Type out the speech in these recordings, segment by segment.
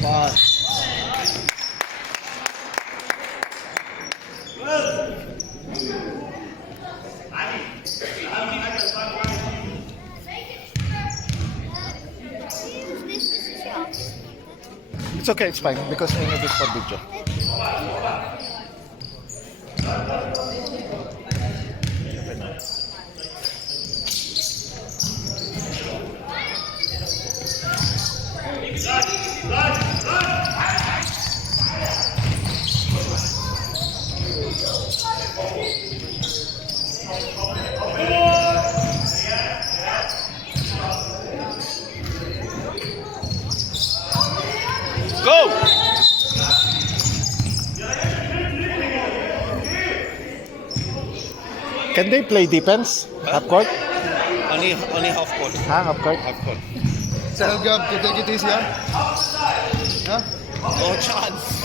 Pass. It's okay, it's fine because I need it for video. Go! Can they play defense? Half court? Only half court. Half court? Half court. Tell Gab to take it easy, huh? Huh? No chance.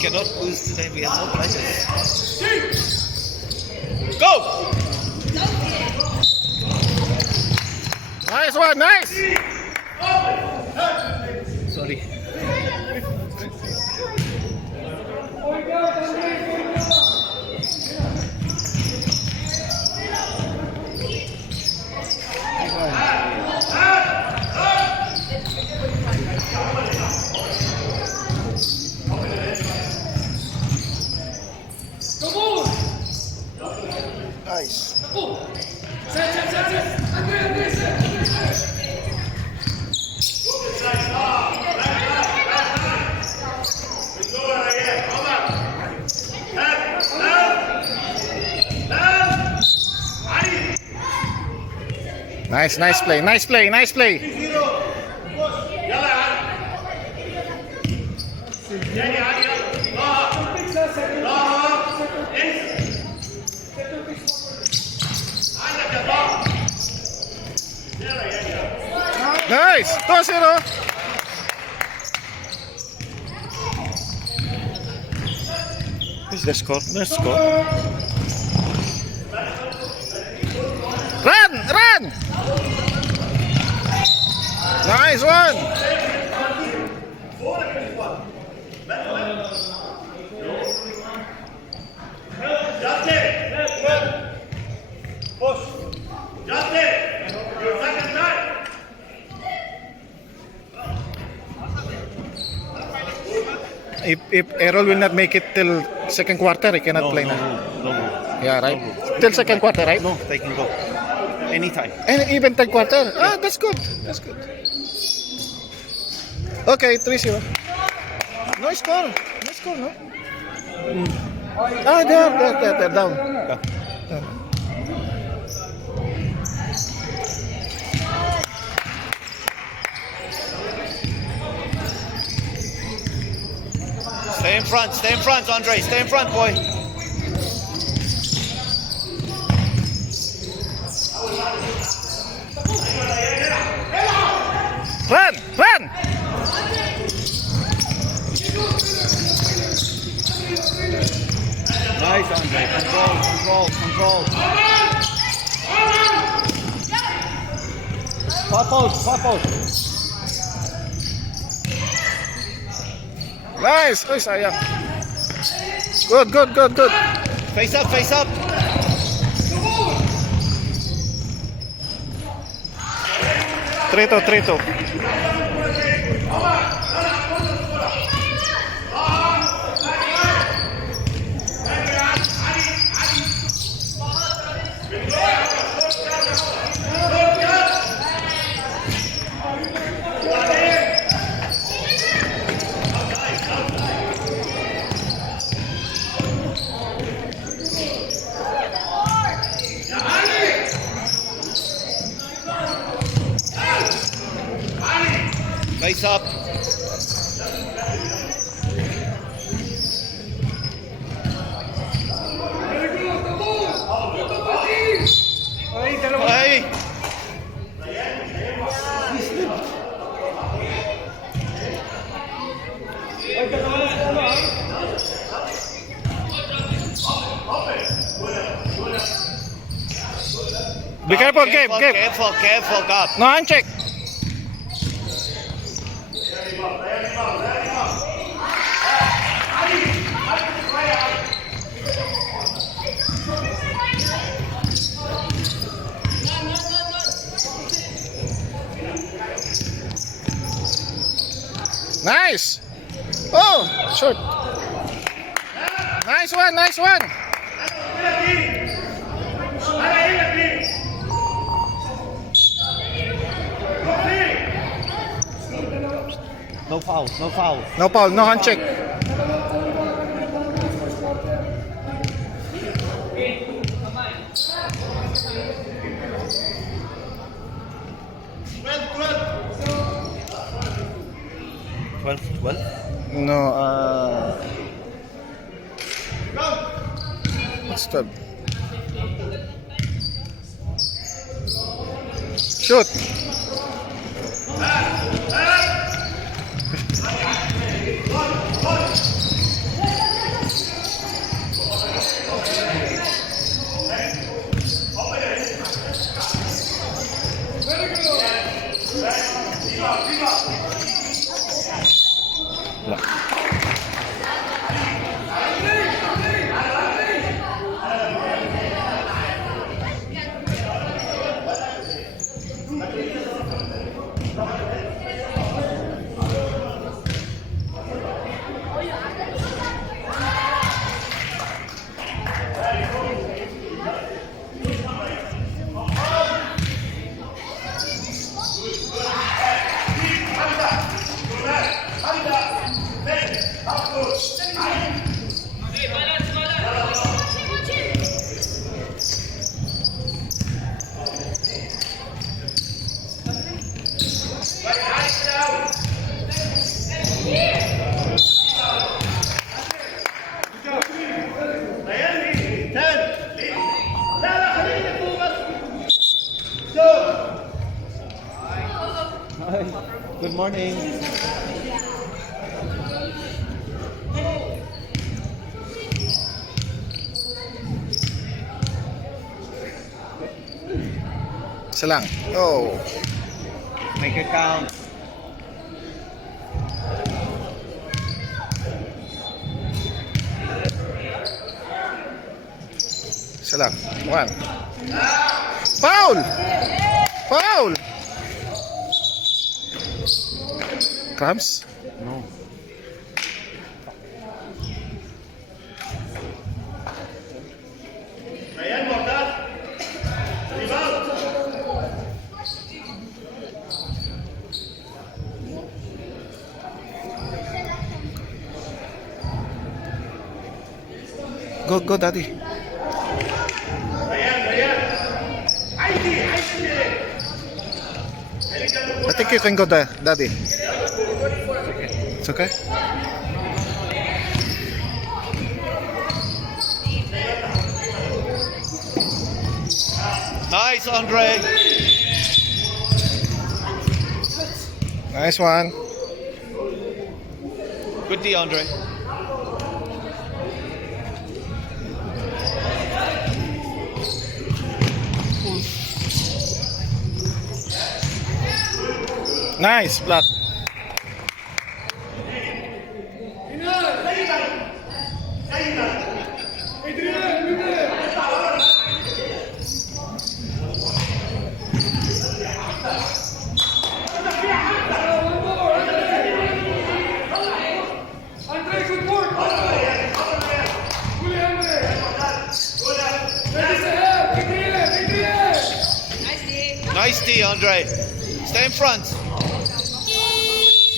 Cannot lose today. We have no prizes. Go! Nice one, nice! Sorry. Nice. Nice play, nice play, nice play. Nice, 2-0. What's the score? The score. Run! Nice one. If Errol will not make it till second quarter, he cannot play now. No. Yeah, right. Till second quarter, right? No, they can go. Anytime. And even third quarter. Ah, that's good. That's good. Okay, 3-0. No score. No score, no? Ah, they're down. Stay in front, Andre. Stay in front, boy. Run! Nice, Andre. Control. Far post. Nice! Ay, sayang. Good. Face up. Trito. Face up. Hey. Be careful, Gabe. Careful, Gab. No, uncheck. Nice! Oh, short. Nice one, nice one. No fouls, no fouls. No foul, no hand check. Well. No, what's that? Shoot. Good morning. Isa lang. Oh. Make it count. Isa lang. One. Foul! Foul! Cramps? No. Go, daddy. I think you can go there, daddy. It's okay? Nice, Andre. Nice one. Good D, Andre. Nice, Black. Nice D, Andre. Stay in front.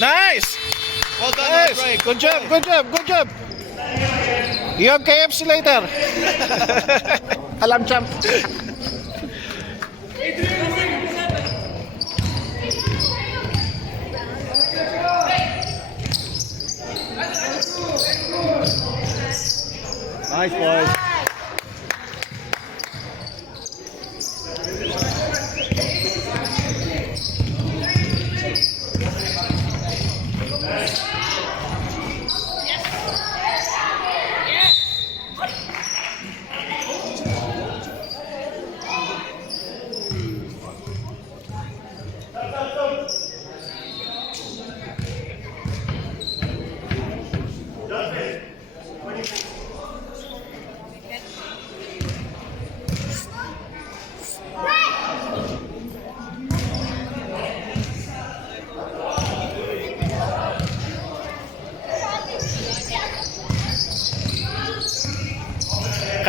Nice! Well done, Nice! Andre. Good job, good job, good job! You have KFC later. Alam champ. Nice, boys.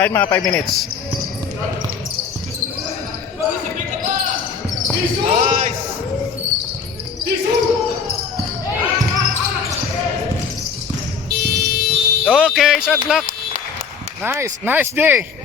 Kahit mga 5 minutes. Nice. Okay, shot block. Nice, nice day.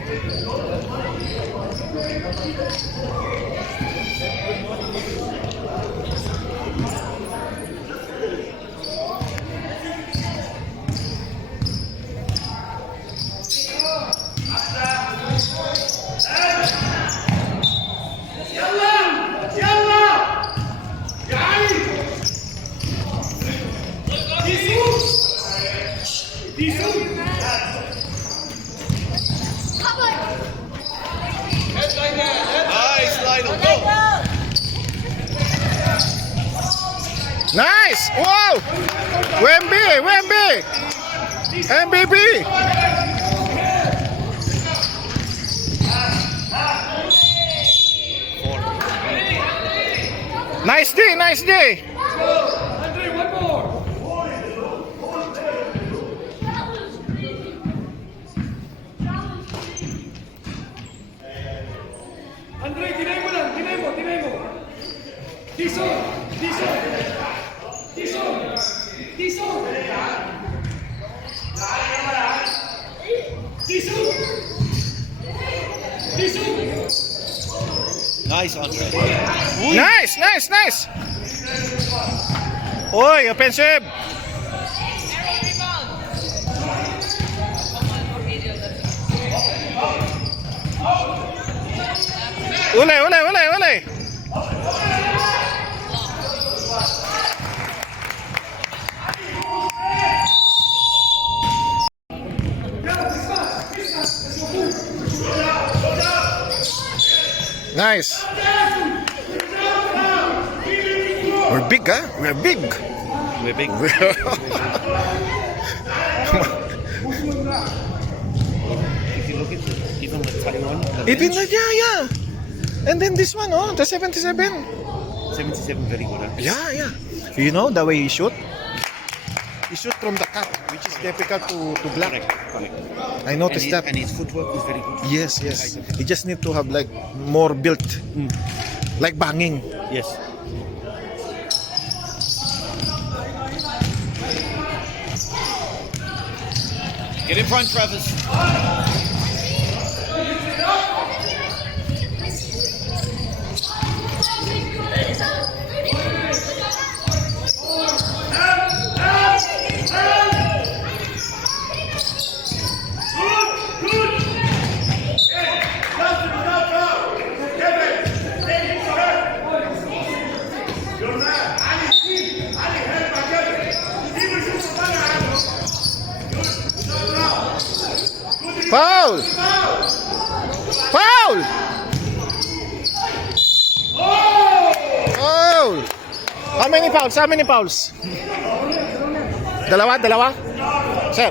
Nice, Lionel. Go. Nice! Wow! Wemby! Wemby! MVP! Nice day! Nice day! Andre, tinay mo lang, tinay mo. Dison! Dison! Dison! Dison! Dison! Dison! Nice, Andre. Nice! Nice! Nice! Oy, offensive! Ule, ule, ule, ule! Nice. We're big, huh? We're big. We're big. If you look at it, even with Taiwan, the Even bench, like, yeah. And then this one, oh, the 77. 77 very good. Huh? Yeah. You know the way he shoot? He shoot from the cut, which is difficult to block. Correct. I noticed that. And his footwork is very good. Yes. He just need to have like more built, like banging. Yes. Get in front, Travis. Foul! Foul! Foul! How many fouls? How many fouls? Dalawa? Sir?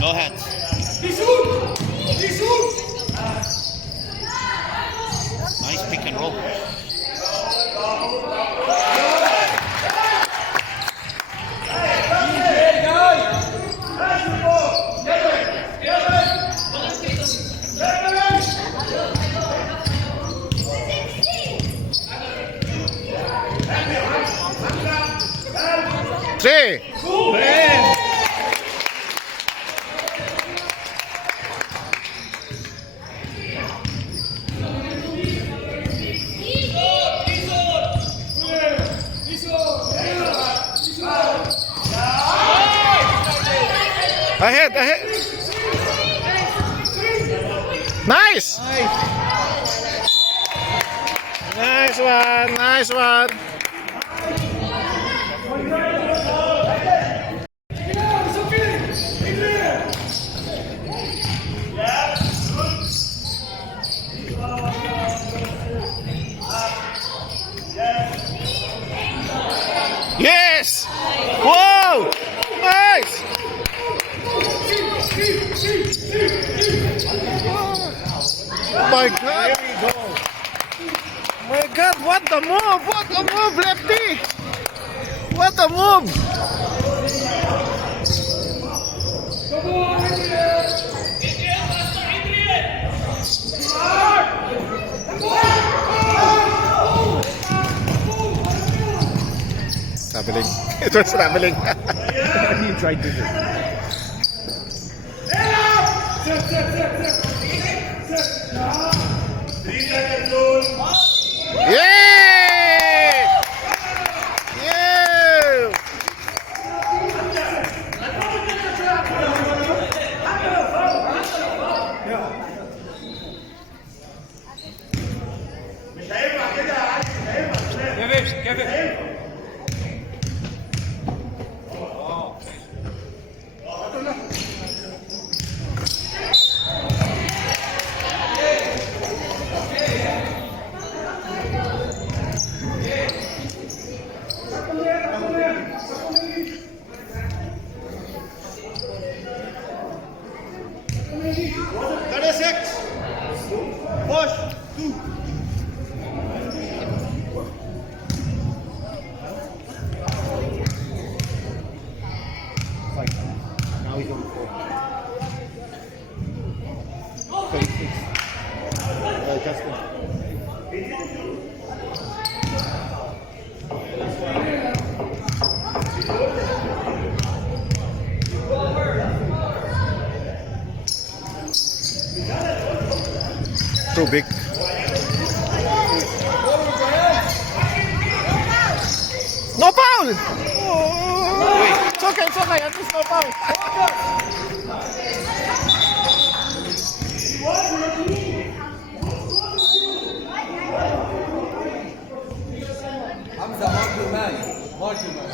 No hands. Nice pick and roll. Three! Ahead! Nice! Nice one! my God! There we go. My God, what the move! What the move, Lefty! What the move! Traveling. It was traveling. He tried to do. Yeah! Yeah! Now he's on 4. Justin. Too big. No foul! Oh, it's okay, it's okay. At least no foul. Hamza, mark your man. Mark your man.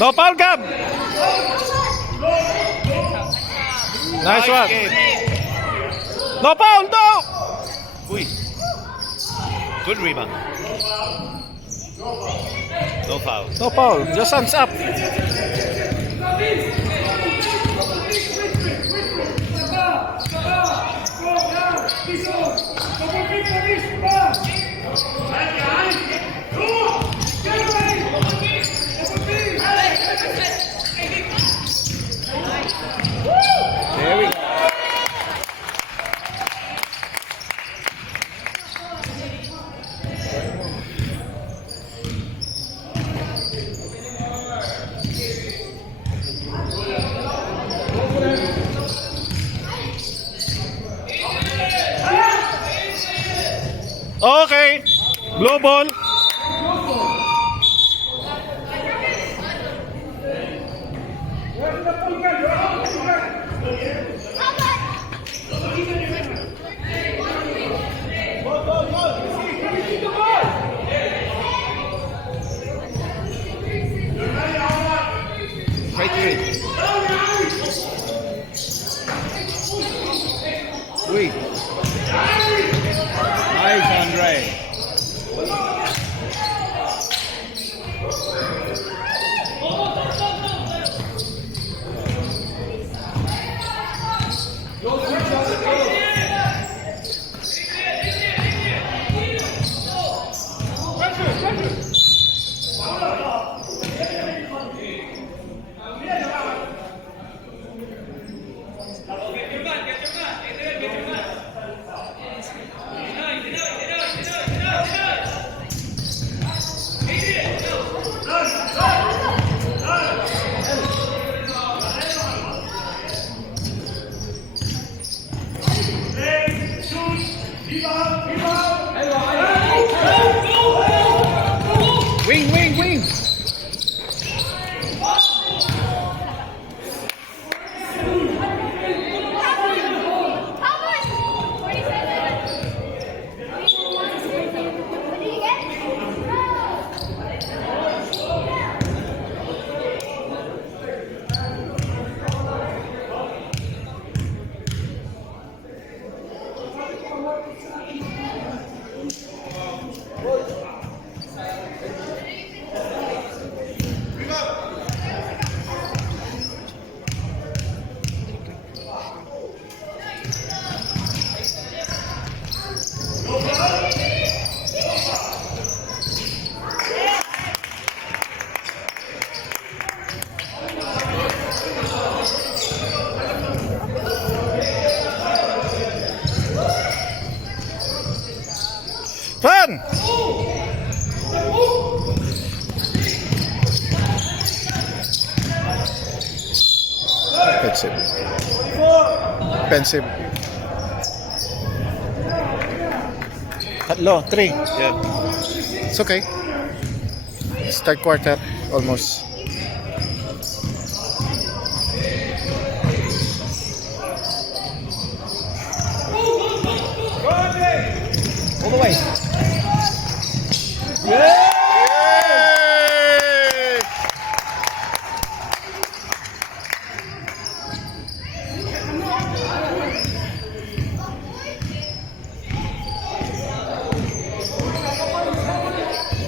No foul, Gab! Nice one. game. No foul, no! Uy. Good rebound. No foul. No foul, just hands up. There we go. Okay, blue ball. Right to it. Wait. Nice, Andre. Fun! Offensive. Offensive. Tatlo, 3. Yeah. It's okay. Start quarter, almost. All the way. Yay!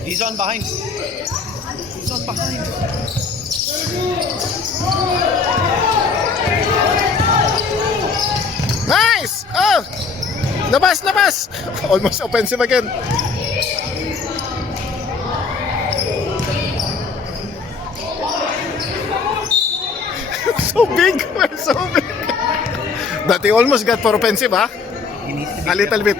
He's on behind. He's on behind. Nice! Oh! Labas, labas! Almost offensive again. So big! We're so big! But he almost got for offensive, ha? He needs to be A little bit.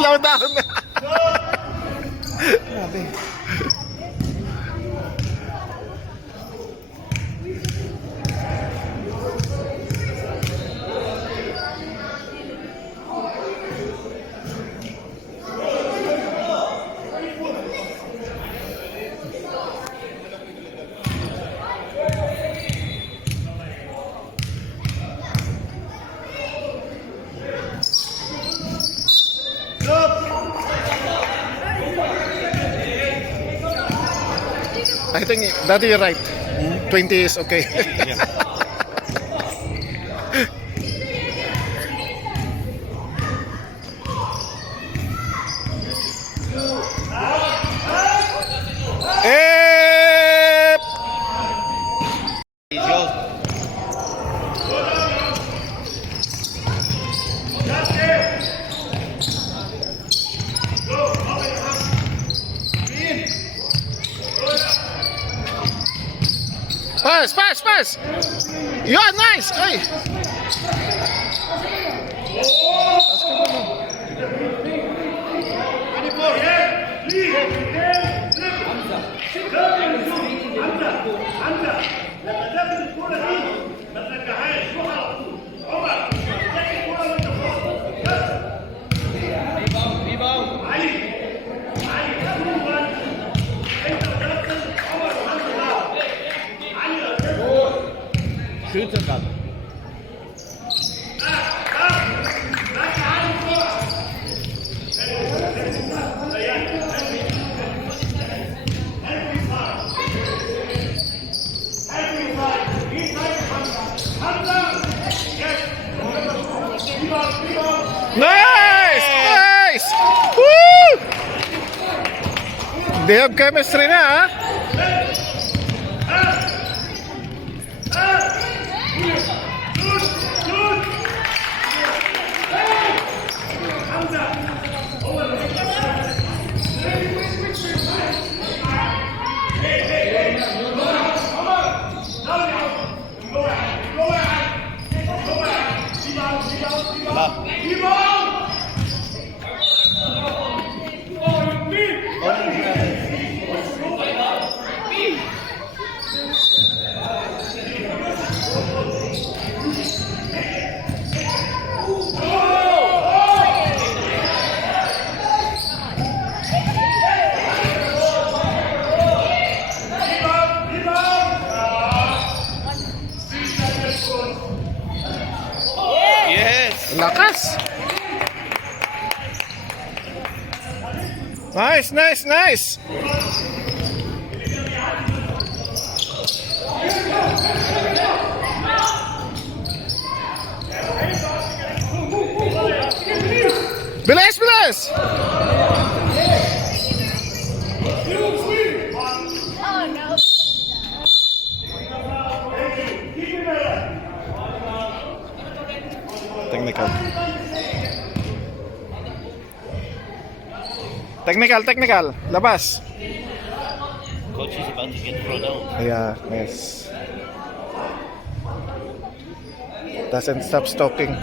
Slow down. Grabe. I think, Daddy, you're right. 20 is okay. Yeah. Eh, He's yours. Pass, pass, pass. Yeah, nice. Hey. Shoot him, man. Nice! Nice! Woo! They have chemistry na, ha? Lakas! Nice, nice, nice! Bilis, bilis! Oh no. Technical. Technical, technical. Labas. Coach is about to get thrown out. Yeah, yes. Doesn't stop stopping.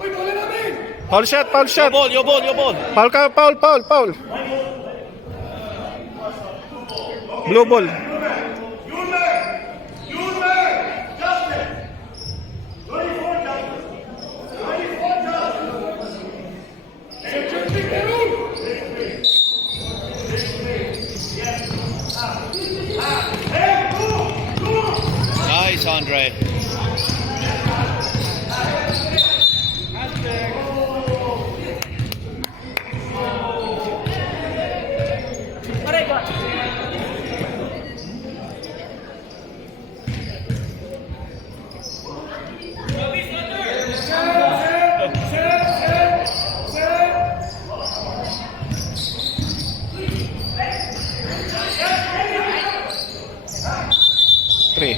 Uy, bola namin! Foul shot, foul Your shot. ball, your ball, your ball. Foul ka, foul, foul, foul. Blue ball. Nice, Andre. Three.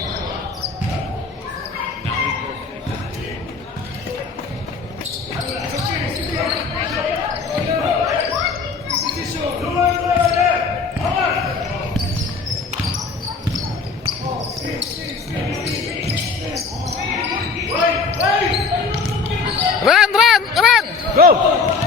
Run, run, run! Go!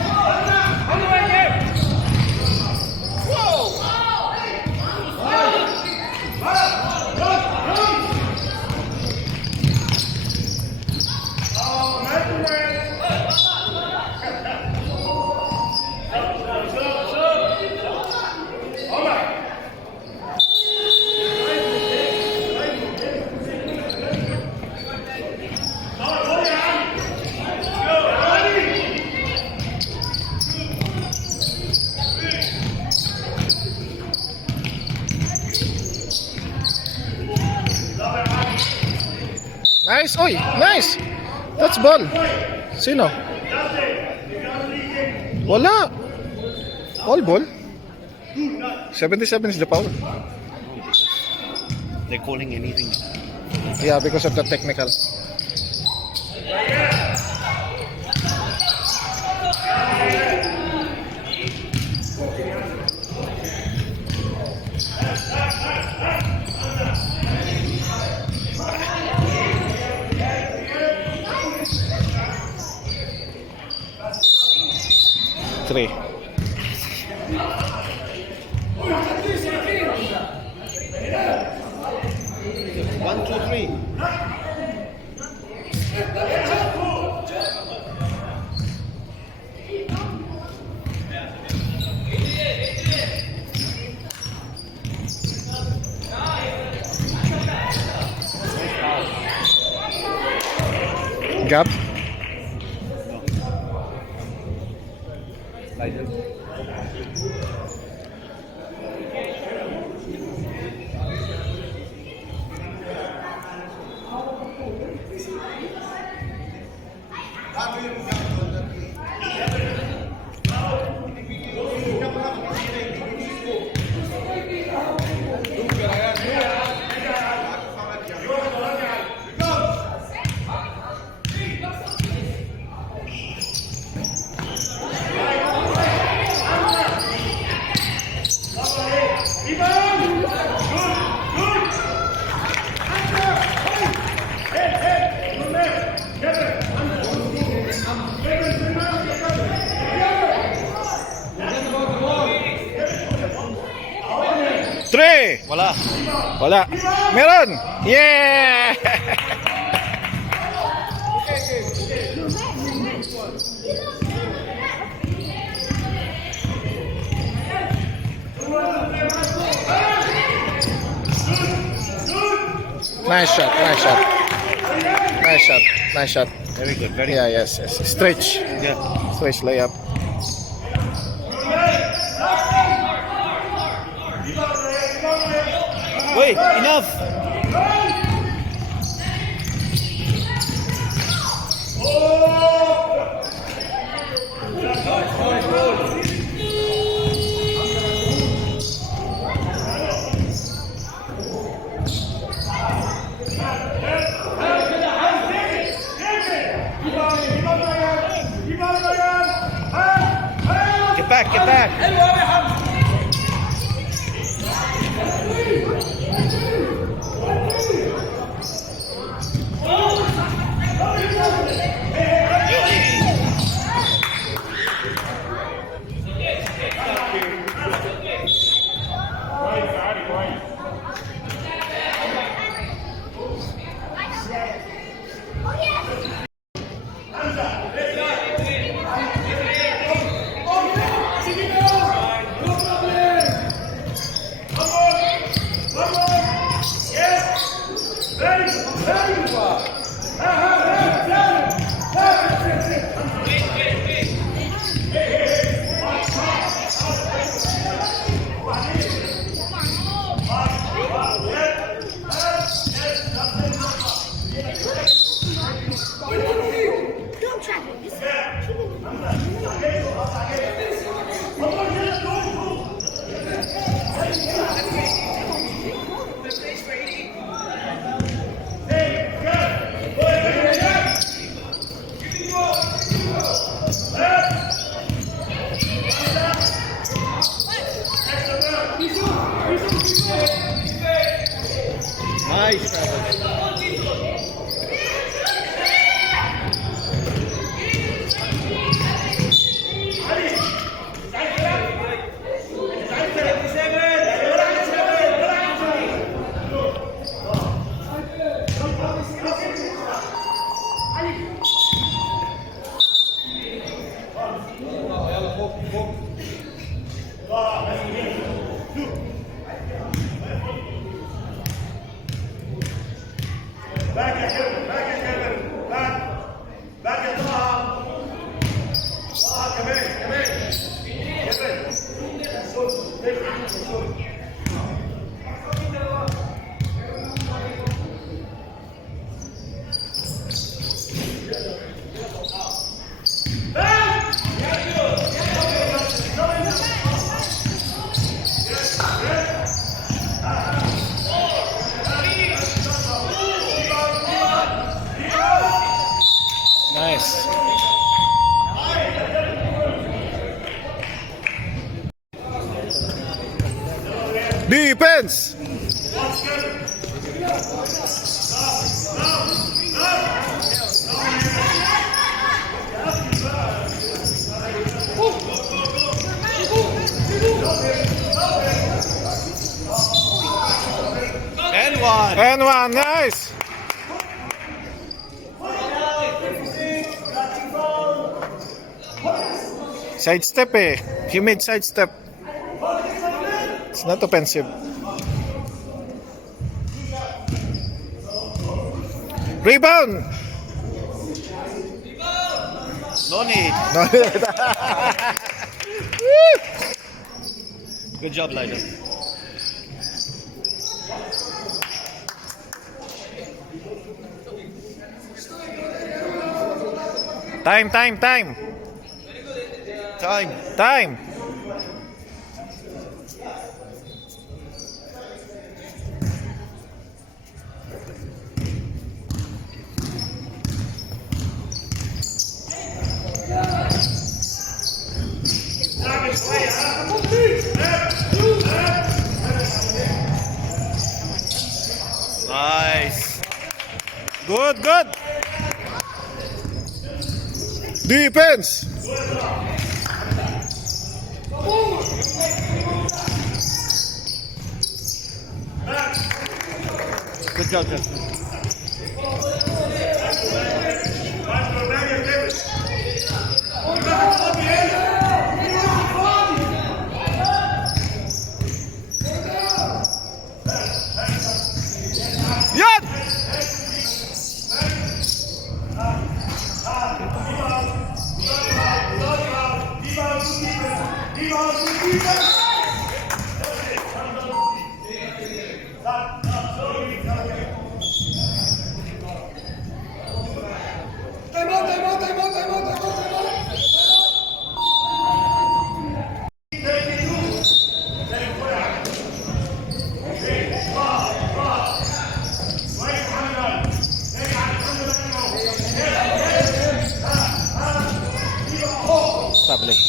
Nice, oy, nice. That's ball. Sino? Wala. All ball. 77 is the foul. They're calling anything. Yeah, because of the technical. Three. One, two, three. Gap. Three. Wala. Wala. Meron. Yeah. Nice shot, nice shot. Nice shot, nice shot. Very good, very Yeah, yes, yes. Stretch. good. Yeah. Stretch layup. Wait, enough. Get back, get back. Don't try Nice, Travis. Nice. Defense. And one. And one, nice. Side step eh. He made side step. It's not offensive. Rebound. No need. No. Good job, Lyda. Time, time, time. Time. Time. Nice. Good, good. Defense. Good job, Justin. Yan! Time out, time out, time out, time out, time out, time out. Tablet.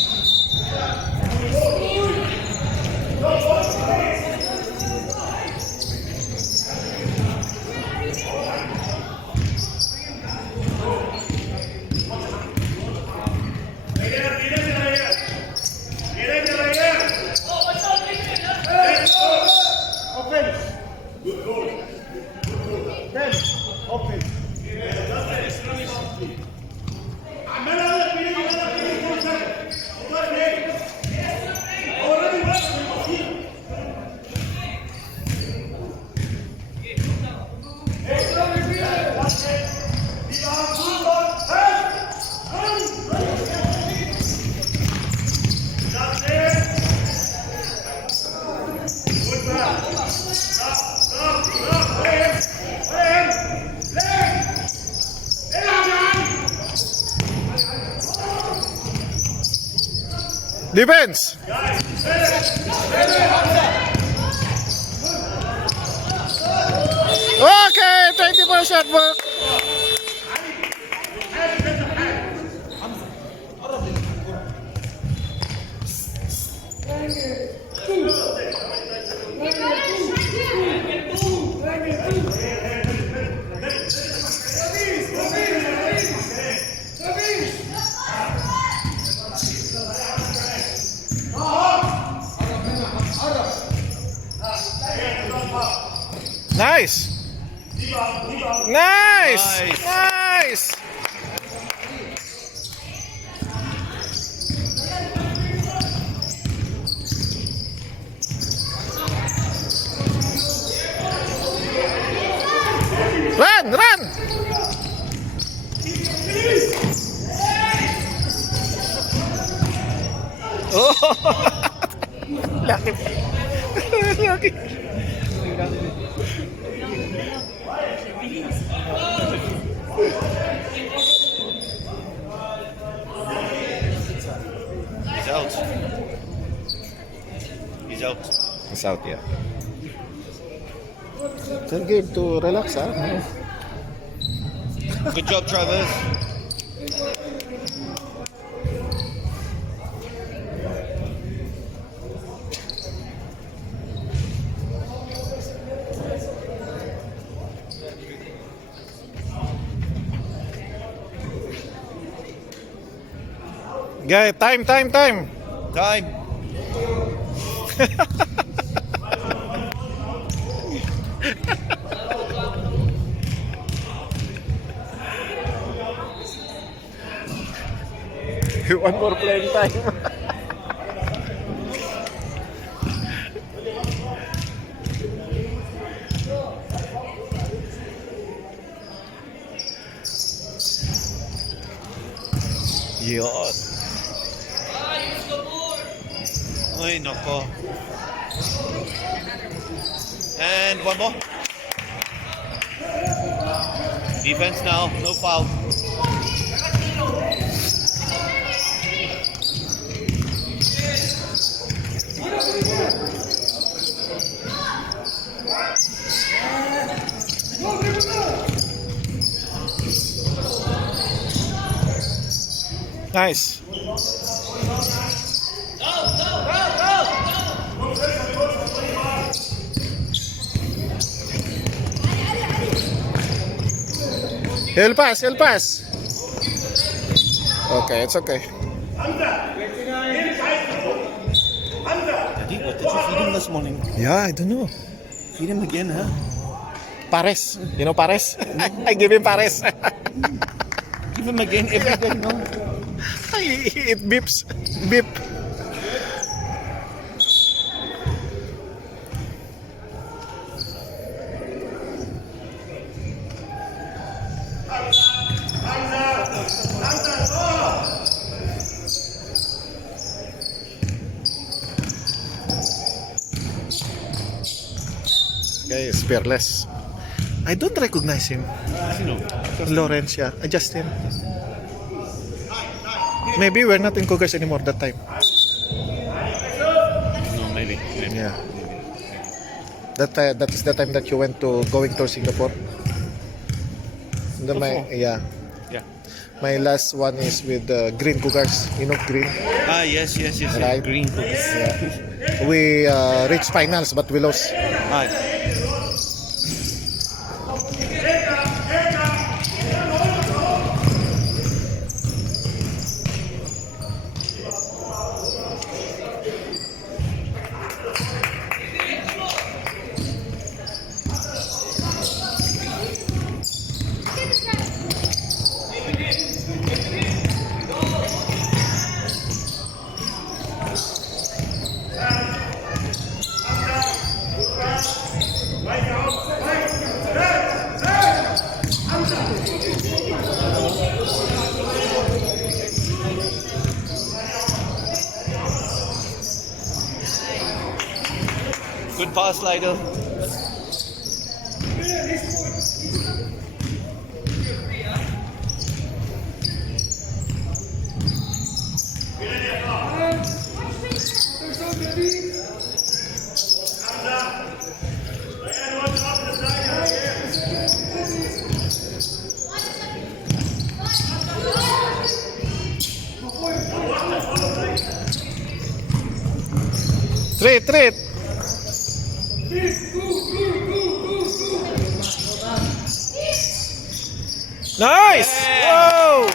Defense. Okay, 24 shot work. Nice. Nice. Nice. Run, run. Oh. Laki. Laki. He's out. He's out. It's out, yeah. Tell Gabe to relax, huh? Good job, Travers. Guy, time. Time. One more playing time. Yun. Ay, nako. And one more. Defense now, no foul. Nice. He'll pass. Okay, it's okay. Daddy, what did you feed him this morning? Yeah, I don't know. Feed him again, huh? Pares. You know Pares? I give him Pares. Give him again every day, no? It beeps. Beep. guy is fearless. I don't recognize him. Lawrence, yeah. Justin. Maybe we're not in Cougars anymore that time. No, maybe. Yeah. That is the time that you went to going to Singapore. Yeah. Yeah. My last one is with Green Cougars. You know Green? Yes. Right. Green Cougars. Yeah. We reached finals but we lost. Good pass, Lido. Treat. Nice! Whoa!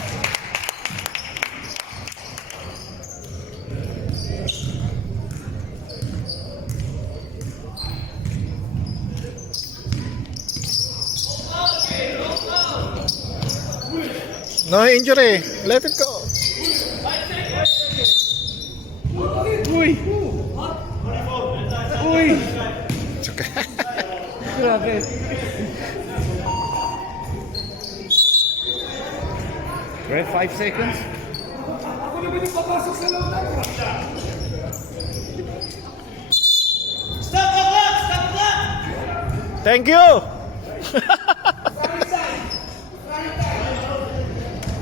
No injury. Let it go. It's okay. Ref, 5 seconds. Ako naman yung papasok sa loob na. Thank you.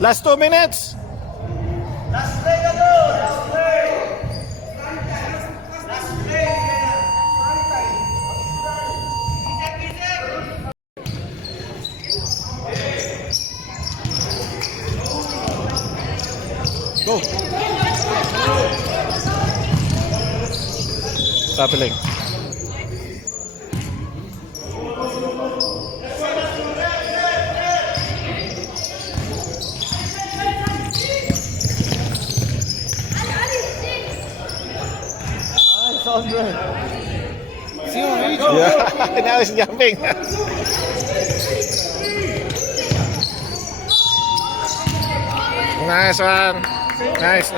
Last 2 minutes. Go. Tapiling. Yeah, now he's jumping. Nice one. Nice.